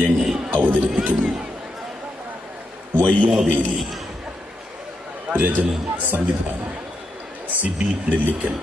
ഞങ്ങൾ അവതരിപ്പിക്കുന്നു വയ്യാവേലി. രചന സംവിധാനം സിബി നെല്ലിക്കൽ.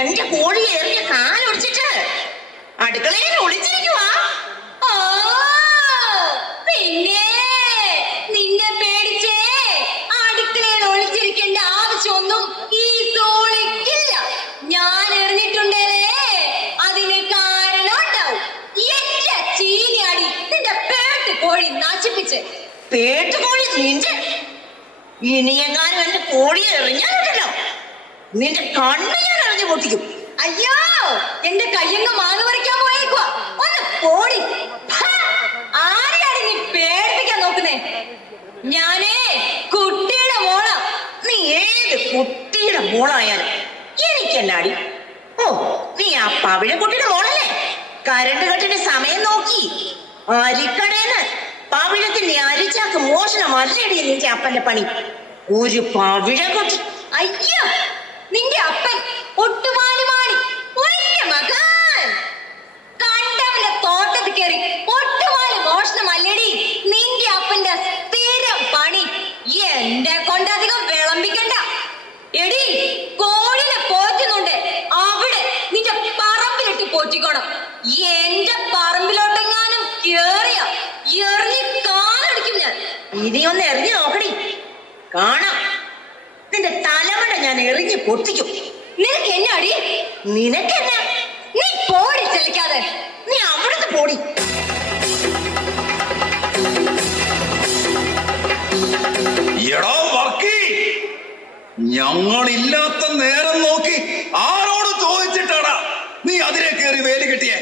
എന്റെ കോഴിയെ എറിഞ്ഞ് കാലൊടിച്ചിട്ട് അടുക്കളയിൽ ഒളിച്ചിരിക്കുവാ. പിന്നെ നിന്നെ പേടിച്ചേ അടുക്കളയിൽ ഒളിച്ചിരിക്കേണ്ട ആവശ്യമൊന്നും ഈ തോളിക്കില്ല. ഞാൻ എറിഞ്ഞിട്ടുണ്ടേലേ അതിന് കാരണം ഉണ്ടാവും. എന്റെ ചീനിയാടി നിന്റെ പേട്ട് കോഴി നശിപ്പിച്ച്. പേട്ട് കോഴി നിന്റെ ഇനിയെങ്ങാനും എന്റെ കോഴിയെ എറിഞ്ഞാലുണ്ടല്ലോ നിന്റെ കണ്ണ് ഞാൻ എറിഞ്ഞു പൊട്ടിക്കും. അയ്യോ, എന്റെ കയ്യങ്ങ് മാങ്ങ പറിക്കാൻ പോയേക്കുവാ. ഒന്ന് പോടി. ആരെയാണ് നീ പേടിപ്പിക്കാൻ നോക്കുന്നേ? ഞാനേ കുട്ടിയുടെ മോളാ. നീ ഏത് കുട്ടിയുടെ മോളായാലും എനിക്കെന്നാടി. ഓ, നീ ആ പവിഴ കുട്ടിയുടെ മോളല്ലേ? കരണ്ട് കെട്ടിന്റെ സമയം നോക്കി അരിക്കടേന്ന് പവിഴത്തിന്റെ അരിച്ചാക്ക് മോഷണം അല്ലടി നിന്റെ അപ്പന്റെ പണി. ഒരു പവിഴ കുട്ടി. അയ്യോ, നിന്റെ അപ്പൻ ഒട്ടുമാലുമാണി ഒരേ മകൻ. കണ്ടവന്റെ തോട്ടത്തിൽ കയറി ഒട്ടുമാല് മോഷണമല്ലടി നിന്റെ അപ്പന്റെ സ്ഥിരം പണി. എന്റെ കൊണ്ടധികം വിളമ്പിക്കണ്ട. എടി, കോഴിനെ പോറ്റുന്നുണ്ട് അവിടെ നിന്റെ പറമ്പിലിട്ട് പോറ്റിക്കോണം. എന്റെ പറമ്പിലോട്ടെങ്ങാനും കേറിയ എറിഞ്ഞ് കാലടിക്കും ഞാൻ. ഇനി ഒന്ന് എറിഞ്ഞു നോക്കടി, കാണാം നിന്റെ തലമുറ ഞാൻ എറിഞ്ഞ് പൊട്ടിക്കും. നിനക്ക് എന്നാടി? നിനക്കെന്നാ? നീ പോടി ചലിക്കാതെ. നീ അവിടുന്ന് പോടി. എടോ വർക്കി, ഞങ്ങളില്ലാത്ത നേരം നോക്കി ആരോട് ചോദിച്ചിട്ടാടാ നീ അതിനെ കയറി വേലി കെട്ടിയേ?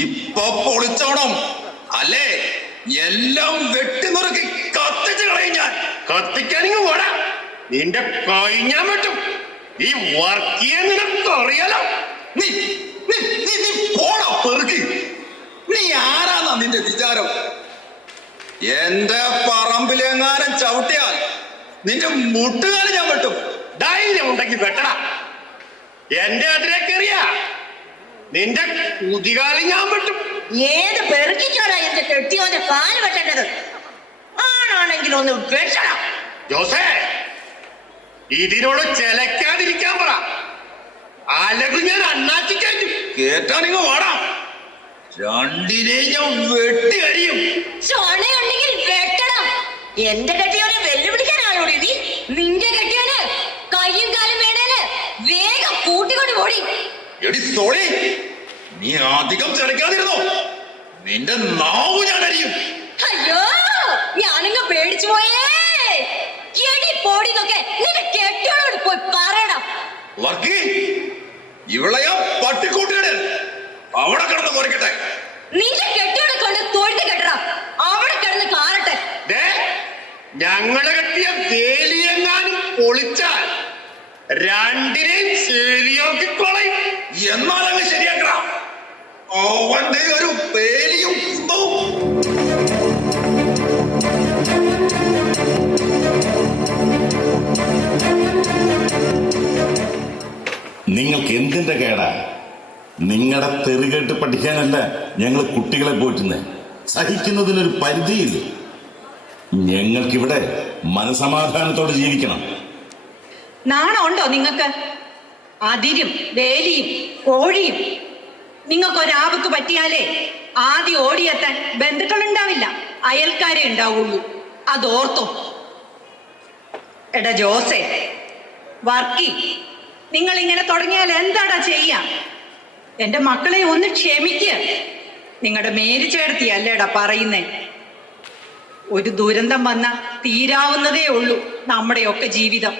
ഇപ്പൊ പൊളിച്ചോണം അല്ലേ? എല്ലാം വെട്ടിനുറുക്കി കത്തിച്ച് കളയും ഞാൻ. കത്തിക്കാനിങ്ങ് പോടാ, നിന്റെ കഴിഞ്ഞാൻ പറ്റും. ഈ വർക്കിയെ നിനക്ക് അറിയാലോ. നീ നീ നീ നീ പോടാ പെറുക്കി. നീ ആരാന്നാ നിന്റെ വിചാരം? എന്റെ പറമ്പിലെങ്ങാനും ചവിട്ടിയാൽ നിന്റെ മുട്ടുകാലം ഞാൻ വെട്ടും. ധൈര്യം ഉണ്ടെങ്കിൽ വെട്ടടാ. എന്റെ അതിലേക്ക് എറിയാ നിന്റെ കുതികാലം ഞാൻ വെട്ടും. ഏത് പെറുക്കിക്കാടാ എന്റെ കെട്ടിയോന്റെ കാല് വെട്ടേണ്ടത്? ആണാണെങ്കിൽ ഒന്ന് വെട്ടടാ. ജോസേ, ഇതിനോട് ചെലക്കാതിരിക്കാൻ പറ. അലകു ഞാൻ അണ്ണാച്ചിക്കയറ്റും. കേട്ടാണിങ്ങ് വാടാം. രണ്ടിനെയും ഞാൻ വെട്ടി കഴിയും. ചൊണയുണ്ടെങ്കിൽ വെട്ടണം. എന്റെ കെട്ടിയോനെ വെല്ലുവിളിക്കാനാണോ നീ? നിന്റെ കെട്ടിയോന് കയ്യും കാലും വേണേല് വേഗം കൂട്ടിക്കൊണ്ട് പോടി. എടി തോളി, നീ അധികം ചെലക്കാതിരുന്നോ നിന്റെ നാവ് ഞാൻ അരിയും. അയ്യോ, ഞാനിങ്ങ് പേടിച്ചു പോയേ. എടി പോടിന്നൊക്കെ നിന്റെ കെട്ടിയോനോട് പോയി പറയണം. വർക്കി, ഇവളെ ഞാൻ പട്ടിക്കൂട്ടിയിട്. അവിടെ കിടന്ന് കുറയ്ക്കട്ടെ. നിന്റെ കെട്ടിയോനെ കൊണ്ട് തൊഴുത്ത് കെട്ടണം. അവിടെ കിടന്ന് കാറട്ടെ. ഞങ്ങളെ കെട്ടിയ വേലിയെങ്ങാനും പൊളിച്ചാൽ രണ്ടിനെയും ശരിയാക്കിക്കൊളയും. എന്നാലങ്ങ് ശരിയാക്കണം. അവന്റെ ഒരു പേലിയും കുന്തവും. നിങ്ങൾക്ക് എന്തിന്റെ കേടാ? നിങ്ങളുടെ തെറികേട്ട് പഠിക്കാനല്ല ഞങ്ങൾ കുട്ടികളെ പോറ്റുന്നത്. സഹിക്കുന്നതിനൊരു പരിധിയില്ല. ഞങ്ങൾക്കിവിടെ മനസമാധാനത്തോടെ ജീവിക്കണം. നാണമുണ്ടോ നിങ്ങൾക്ക്? അതിരും വേലിയും കോഴിയും. നിങ്ങൾക്കൊരാപത്ത് പറ്റിയാലേ ആദ്യം ഓടിയെത്താൻ ബന്ധുക്കളുണ്ടാവില്ല, അയൽക്കാരെ ഉണ്ടാവുള്ളൂ. അതോർത്തോ. എടാ ജോസേ, വർക്കി, നിങ്ങൾ ഇങ്ങനെ തുടങ്ങിയാൽ എന്താടാ ചെയ്യാ? എന്റെ മക്കളെ ഒന്ന് ക്ഷമിക്കുക. നിങ്ങളുടെ മേരിച്ചേടത്തി അല്ലേടാ പറയുന്നേ. ഒരു ദുരന്തം വന്ന തീരാവുന്നതേ ഉള്ളൂ നമ്മുടെയൊക്കെ ജീവിതം.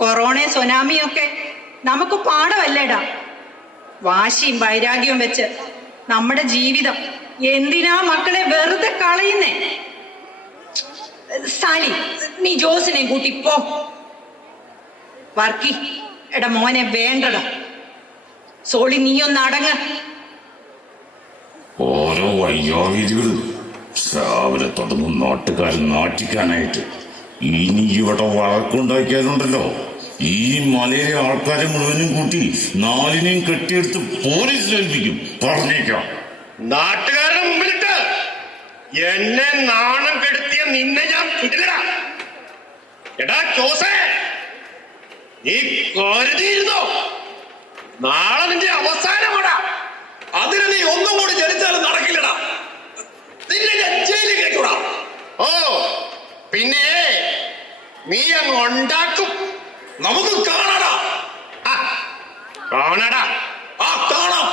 കൊറോണയും സുനാമിയും ഒക്കെ നമുക്ക് പാഠമല്ലേടാ. വാശിയും വൈരാഗ്യവും വെച്ച് നമ്മുടെ ജീവിതം എന്തിനാ മക്കളെ വെറുതെ കളയുന്നേ? സാലി, നീ ജോസിനെ കൂട്ടി പോ. വർക്കി, എടാ മോനെ വേണ്ടടാ. സോളി, നീയൊന്ന് അടങ്ങ്. ഓരോ വയ്യാവിധികൾ രാവിലെ തുടങ്ങും നാട്ടുകാരൻ നാട്ടിക്കാനായിട്ട്. ഇനി ഇവിടെ വഴക്കുണ്ടാക്കിയാലുണ്ടല്ലോ, ഈ മലയിലെ ആൾക്കാരെ മുഴുവനും കൂട്ടി 4നെയും കെട്ടിയെടുത്ത് പോലീസിലേൽപ്പിക്കും. പറഞ്ഞേക്കാം. നാട്ടുകാരുടെ മുമ്പിലിട്ട് എന്നെ നാണം കെടുത്തിയ നിന്നെ ഞാൻ വിടില്ലടാ. എടാ ജോസേ, നീ കരുതിയിരുന്നോ നാളെ നിന്റെ അവസാനമാടാ. അതിന് നീ ഒന്നും കൂടി ജനിച്ചാലും നടക്കില്ലടാ. നിന്നെ ഞാൻ ജയിലിൽ കേട്ടൂടാ. ഓ പിന്നെ നീ അങ്ങ് ഉണ്ടാക്കും. നമുക്ക് കാണാടാ. കാണടാ. കാണാം.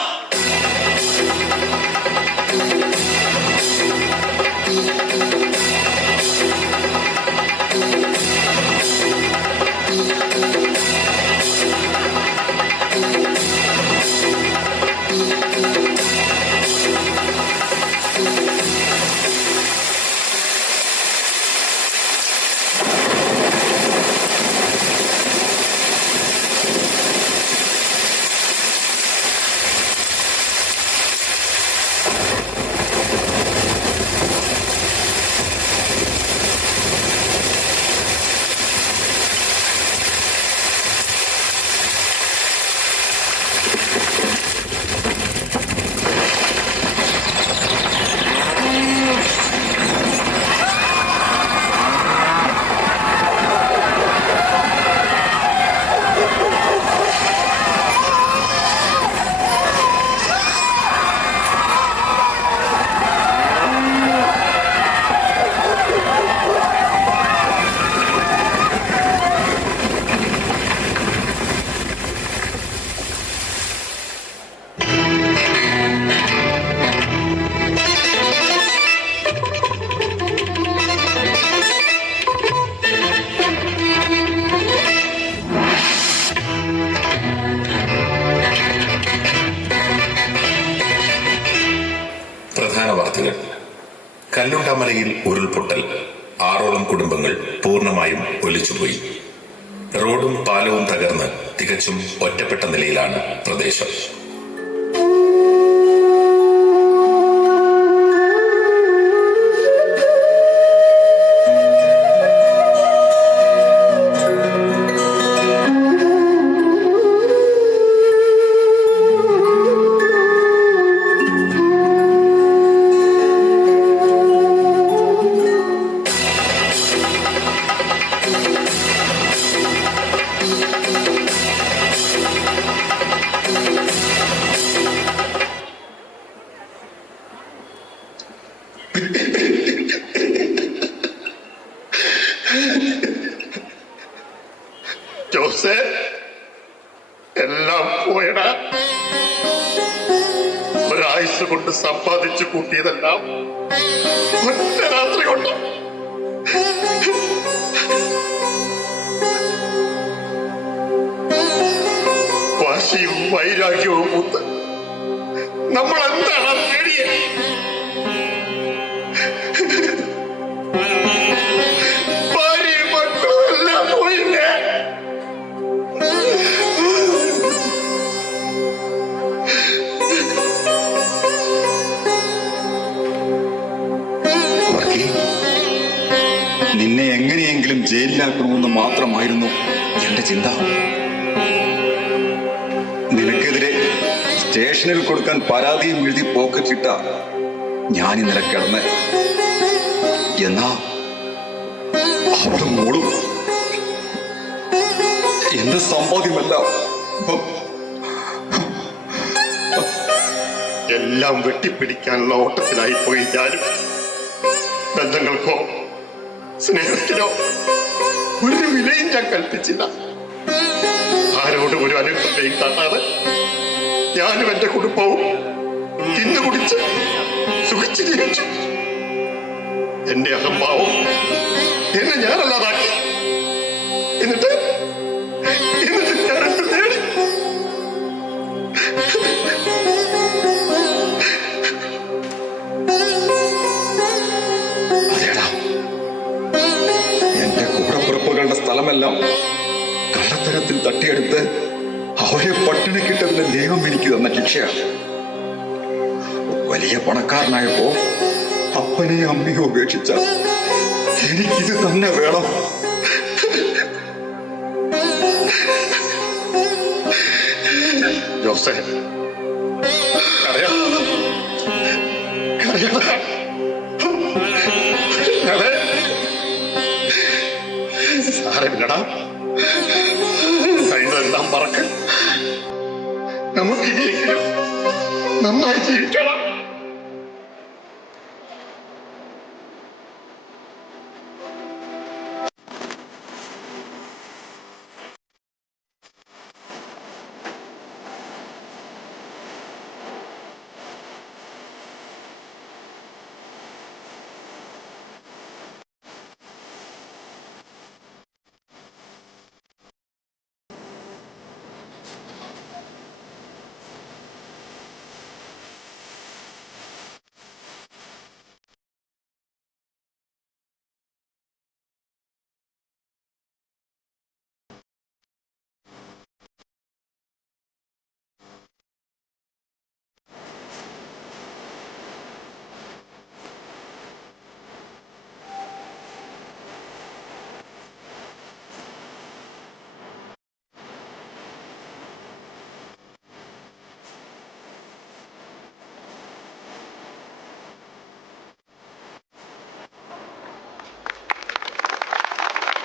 കല്ലുണ്ടാമലയിൽ ഉരുൾപൊട്ടൽ 6ഓളം കുടുംബങ്ങൾ പൂർണ്ണമായും ഒലിച്ചുപോയി. റോഡും പാലവും തകർന്ന് തികച്ചും ഒറ്റപ്പെട്ട നിലയിലാണ് പ്രദേശം. ജോസേ, എല്ലാം പോയടാ. ഒരായുസ് കൊണ്ട് സമ്പാദിച്ചു കൂട്ടിയതെല്ലാം ഒറ്റ രാത്രി കൊണ്ട്. വാശിയും വൈരാഗ്യവും മൂത്ത് നമ്മൾ എന്താണ് നേടിയ? ഭാര്യയും മക്കളും എല്ലാം പോയില്ലേ? നിന്നെ എങ്ങനെയെങ്കിലും ജയിലിലാക്കണമെന്ന് മാത്രമായിരുന്നു എന്റെ ചിന്ത. നിനക്കെതിരെ സ്റ്റേഷനിൽ കൊടുക്കാൻ പരാതിയും എഴുതി പോക്കറ്റിട്ട ഞാൻ ഇന്നലെ കിടന്ന്. എന്നാ അവിടെ മോളും എന്റെ സമ്പാദ്യമല്ല എല്ലാം വെട്ടിപ്പിടിക്കാനുള്ള ഓട്ടത്തിലായി പോയി ഞാനും. ബന്ധങ്ങൾക്കോ സ്നേഹത്തിനോ ഒരു വിലയും ഞാൻ കൽപ്പിച്ചില്ല. ആരോടും ഒരു അനുകമ്പയും കാണാതെ ഞാനും എന്റെ കുടുംബവും തിന്നു കുടിച്ച് സുഖിച്ച് ജീവിച്ചു. എന്റെ അഹംഭാവം എന്നെ ഞാനല്ലാതാക്കി. എന്നിട്ട് ഞാൻ എന്ത് നേടി? അതേടാ, എന്റെ കൂടപ്പുറപ്പുകളുടെ സ്ഥലമെല്ലാം കള്ളത്തരത്തിൽ തട്ടിയെടുത്ത് അവരെ പട്ടിണി കിട്ടതിന് ദൈവം എനിക്ക് തന്ന ശിക്ഷയാണ്. വലിയ പണക്കാരനായപ്പോ അപ്പനെയും അമ്മയും ഉപേക്ഷിച്ച എനിക്കിത് തന്നെ വേണം. ജോസേ, സാരമില്ലടാ, കഴിഞ്ഞതെല്ലാം മറക്ക്. നമുക്ക് നന്നായി ജീവിക്കണം.